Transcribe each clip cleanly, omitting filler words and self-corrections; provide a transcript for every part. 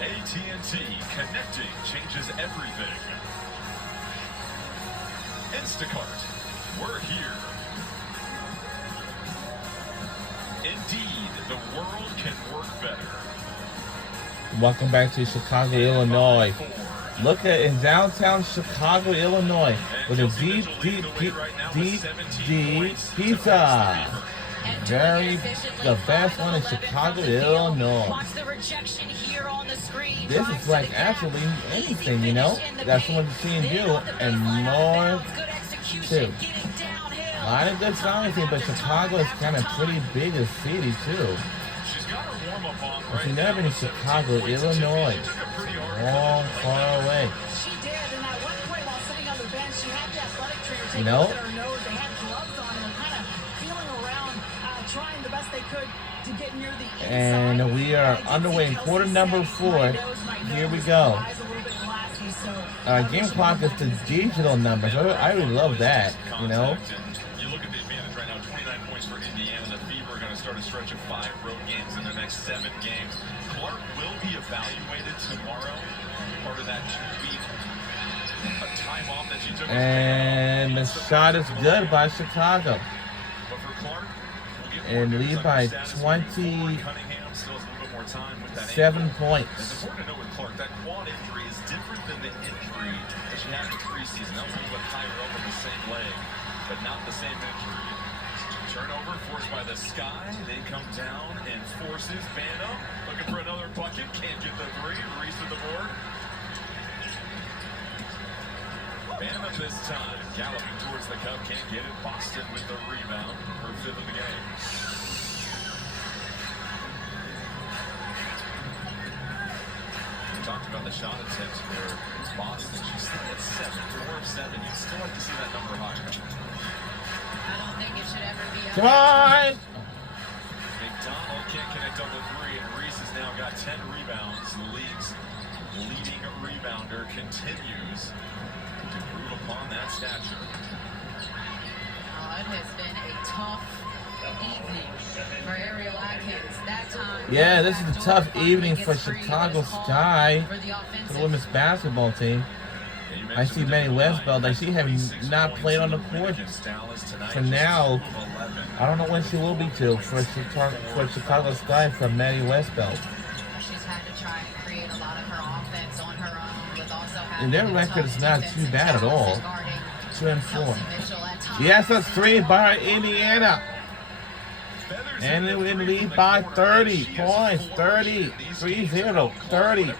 AT&T, connecting changes everything. Instacart, we're here. Indeed, the world can work better. Welcome back to Chicago, Illinois. Look at in downtown Chicago, Illinois, with a deep pizza. The best one in Chicago, Illinois. This is like absolutely anything, you know. That's what you're seeing you and more too. A lot of good sounding things, but Chicago is kind of pretty big a city too. If you've never been to Chicago, Illinois, long, far away. She did, and at one point while sitting on the bench, she had the athletic trainer take You know? a look at her nose. They had gloves on and kind of feeling around, trying the best they could to get near the inside. And we are underway in quarter number 4. Here we go. Game clock is the digital numbers. I really love that, you know. You look at the advantage right now, 29 points for Indiana. The Fever are going to start a stretch of 5 road games in the next 7 games. Clark will be evaluated tomorrow. Part of that 2-week time off that she took. And the shot is good by Chicago. But for Clark, And lead by 27 points. It's important to know with Clark that quad injury is different than the injury that she had in the preseason. That was a little bit higher up on the same leg, but not the same injury. Turnover forced by the Sky. They come down and forces Bana. Looking for another bucket. Can't get the 3. Reese with the board. Bana this time. Galloping towards the cup. Can't get it. Boston with the rebound. Her 5th of the game. We talked about the shot attempts for Boston. She's still at 7. 4 of 7. You'd still like to see that number higher. I don't think it should ever be. Come on! McDonald can't connect on the 3, and Reese has now got 10 rebounds. The league's leading rebounder continues to improve upon that stature. It has been a tough evening for Ariel Atkins. That time. Yeah, this is a tough evening for Chicago Sky, for the women's basketball team. I see Manny Westbeld. Like, she has not played on the court for now. I don't know when she will be for Chicago Sky from Manny Westbeld. She's had to try and create a lot of her offense on her own, with also having And their record is not too bad at all. 2-4. Yes, that's 3 by Indiana. And it would lead by 30 points. 30. 3-0. 30.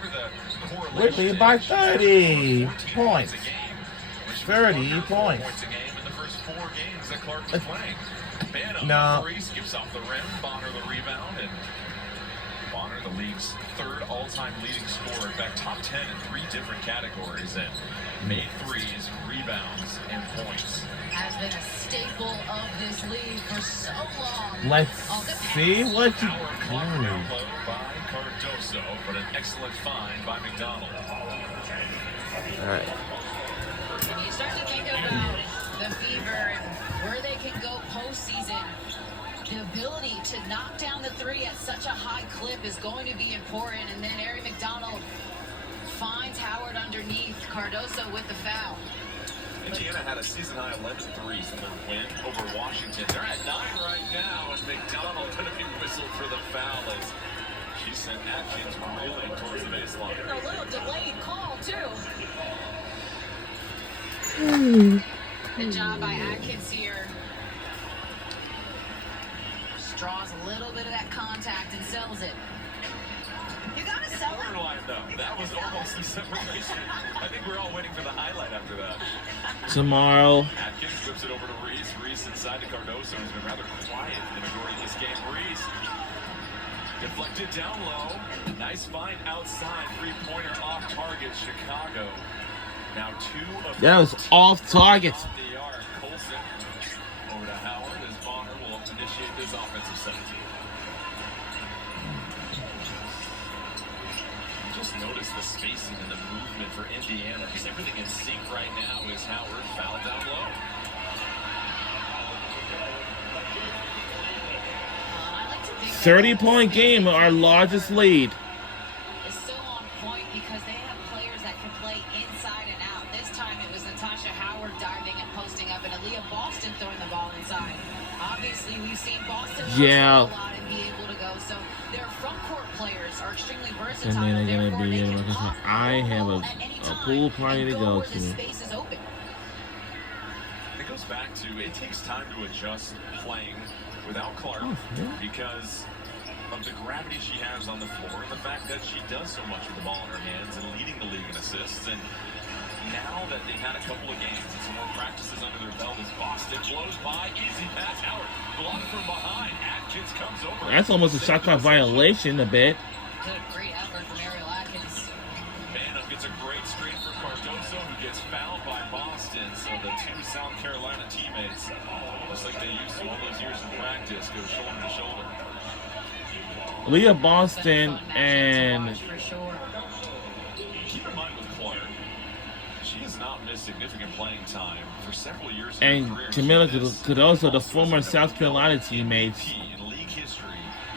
We lead by 30 points. 30 points. No. Skips off the rim. Bonner the rebound, and Bonner the league's 3rd all-time leading scorer. In fact, top 10 in 3 different categories, and made 3s, rebounds, and points. Has been a staple of this league for so long. Let's see what you do. By Cardoso, but an excellent find by McDonald. All right. And you start to think about the Fever and where they can go postseason. The ability to knock down the 3 at such a high clip is going to be important. And then Ari McDonald finds Howard underneath. Cardoso with the foul. Indiana had a season-high 11 threes in their win over Washington. They're at 9 right now, and McDonald going to be whistled for the foul as she sent Atkins reeling towards the baseline. A little delayed call, too. Good job by Atkins here. Just draws a little bit of that contact and sells it. You gotta sell it. Borderline, though. That was almost a separation. I think we're all waiting for the highlight after that. Tomorrow. Atkins flips it over to Reese. Reese inside to Cardoso, who's been rather quiet for the majority of this game. Reese deflected down low. Nice find outside. 3-pointer off target. Chicago. Now 2 of That was off target. on the arc. Colson over to Howard as Bonner will initiate this offensive set. Just notice the spacing and the movement for Indiana. Because everything in sync right now is Howard fouled down low. 30-point game, our largest lead. Is so on Boston Yeah. a lot and be able to go. So their front court players are extremely versatile. And then they're gonna Therefore, be they able can to say, off I the have ball a at any time pool party and to go go where the to. space is open. It goes back to it takes time to adjust playing without Clark because of the gravity she has on the floor and the fact that she does so much with the ball in her hands and leading the league in assists. And now that they've had a couple of games and some more practices under their belt as Boston blows by, easy pass, Howard blocked from behind. Atkins comes over. That's almost a shot clock violation a bit. Good, great effort from Ariel Atkins. Bana gets a great screen for Cardoso, who gets fouled by Boston. So the two South Carolina teammates, just like they used to all those years in practice, go shoulder to shoulder. Leah Boston and For sure. Keep in mind with Clark, she has not missed significant playing time for several years in and her career. Camila She missed Cardoso, the also former several South Carolina teammates. in league history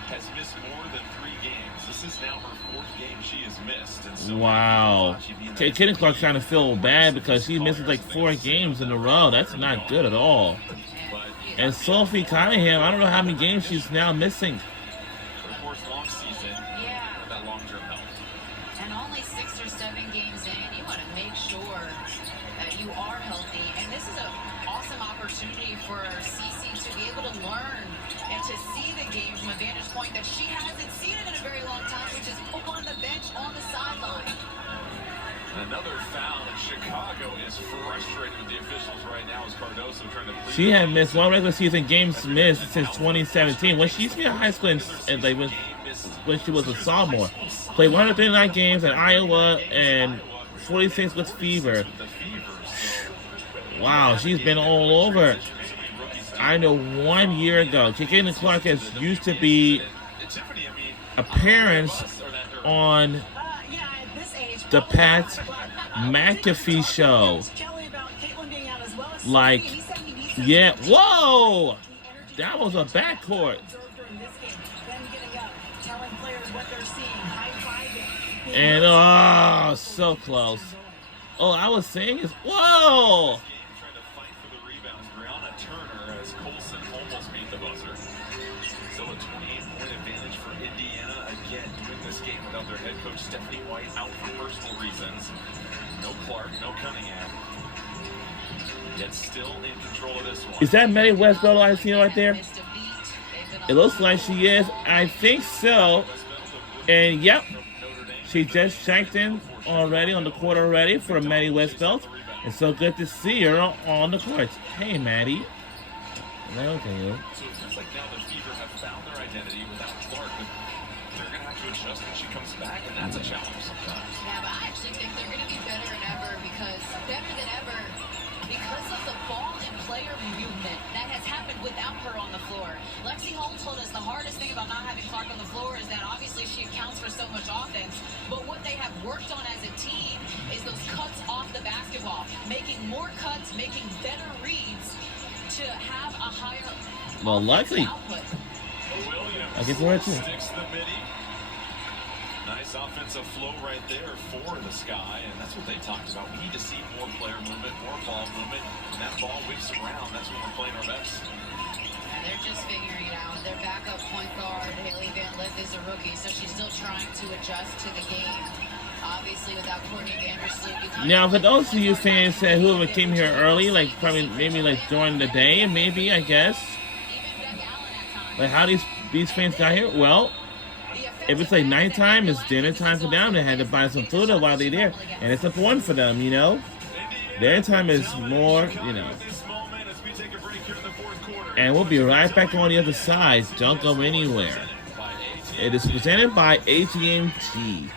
has missed more than 3 games. This is now her 4th game she has missed. And so Wow. she'd be in Okay, that Kenny Clark's trying to feel bad because she misses like 4 games in a row. That's not good at all. But And Sophie Cunningham, I don't know how many games she's now missing. of course, long season, Yeah. that long-term health. And only 6 or 7 games in, you want to make sure that you are healthy. And this is an awesome opportunity for Cece to be able to learn and to see the game from a vantage point that she hasn't seen it in a very long time, which is on the bench on the sideline. Another foul, and Chicago is frustrated with the officials right now as Cardoso trying to plead. She had missed 1 regular season games missed since 2017 when she used to be in high school and like when she was a sophomore. Played 139 games at Iowa and 46 with Fever. Wow, she's been all over. I know 1 year ago, Kicking Clark has used to be appearance on Yeah, at this age, the Pat McAfee show. Kelly about Caitlin being out as well as Like, Sophie. He said he needs to yeah, whoa! the energy That was a backcourt. observed during this game. Them getting up, telling players what they're seeing, high-fiving. being And oh, so close. Oh, I was saying is, whoa! Trying to fight for the rebounds. Brianna Turner as Colson almost beat the buzzer. Still a 28-point advantage for Indiana. Again, doing this game without their head coach Stephanie White out for personal reasons. No Clark, no Cunningham. Yet still in control of this one. Is that Maddie Westbeld I see right there? Missed a beat. They've been It looks like she is. I think so. And yep, she just checked in already on the court already for Maddie Westbelt. It's so good to see her on the court. Hey, Maddie. Hello to you. So it feels like now the Fever have found their identity without Clark, but they're going to have to adjust when she comes back, and that's a challenge sometimes. Yeah, but I actually think they're going to be better than ever because of the ball and player movement that has happened without her on the floor. Lexi Holmes told us the hardest thing about not having Clark on the floor is that obviously she accounts for so much offense, but what they have worked on as a team is those cuts off the basketball, making more cuts, making better reads to have a higher Well, likely. output. Williams I get to her too. sticks the midi. Nice offensive flow right there for the Sky, and that's what they talked about. We need to see more player movement, more ball movement, and that ball whips around. That's when we're playing our best. And they're just figuring it out. Their backup point guard, Haley Van Lith, is a rookie, so she's still trying to adjust to the game. Obviously, without Courtney Vandersloot. Now, for those of you fans that whoever came here early, like probably maybe like during the day, maybe I guess, Even Doug Allen at times. like how these fans got here. Well, if it's like nighttime, it's dinner time for them. They had to buy some food while they're there, and it's important for them, you know. Their time is more, you know. This moment as we take a break here in the fourth quarter. And we'll be right back on the other side. Don't go anywhere. It is presented by AT&T.